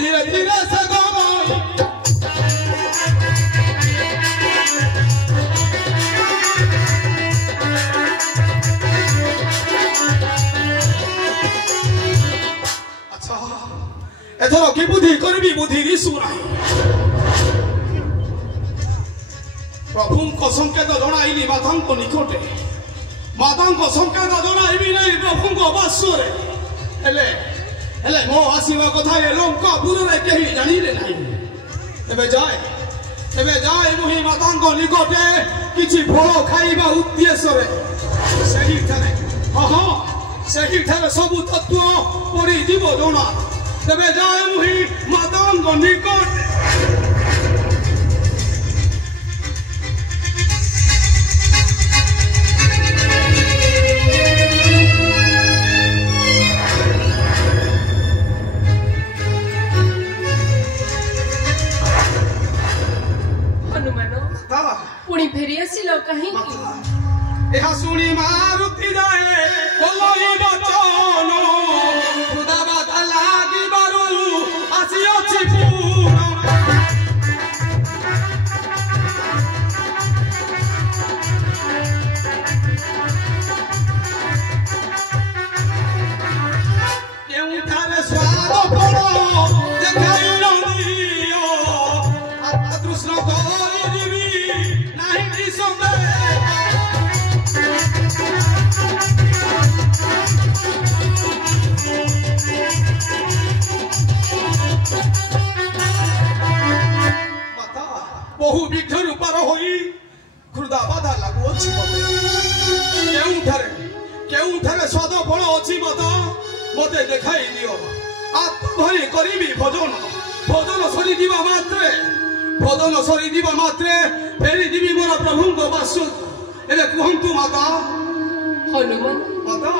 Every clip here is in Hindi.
धीरे धीरे से गवाई अच्छा एथर की बुद्धि करबी बुद्धि दिशुना प्रभु संकेत जनाइली माता निकटे माता संकेत जनाइबी नहीं प्रभु बास्वरे हेले मो आसीवा कथा ए लंका पुरे केही जानिले नाही एबे जाए मुहि माता निकटे किछि फल खाइबा उद्देश्य रे सही थारे हां सही थारे सब तत्व परि जीव जणा तबे जाए मुहि माता निकटे पुणी फेरी आसिल कहीं एहा सुनी मारुति जाए बोलई बचन खुदा बाधा लागी बारू आसी अछि पूर्ण केउ थारे स्वाद पड़ो देखाई नदियो अदृश्य कोई दिवी नहीं संदे बहु विघ्न रूपार होई खुदा बाधा लागू अछि केउठारे स्वाद फल अछि मते देखाई दियो आत्मभरी करिबी भजन सरी दिबा मात्रे फेरी दिबी मोर प्रभु को बासु एले कहंतु माता हनुमान माता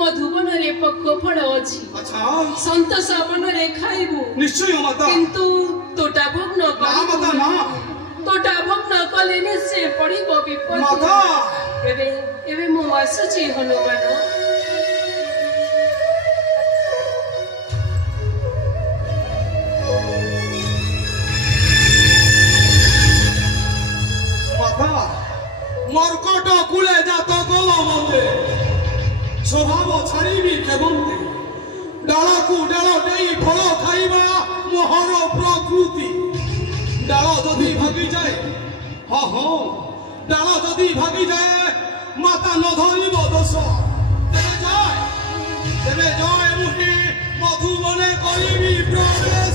मधुबन रे पक्क फल अछि अच्छा संतोष अपन रे खाइबु निश्चय माता किंतु तोटा भोग न ना माता ना तोटा भोग न कले निश्चय पड़िबो विपद माता एबे मो आसुची हनुमान माता मरकट कूले जात गल मते स्वभाव छाड़ीबी केबंते डालकू डाल देई फल खाइबा मोहर प्रकृति डाल जदि भागी जाए हाँ डाल जदि भागी जाए माता न धरिब दोष तेरे जाए मुहि मधुबने करिबी प्रवेश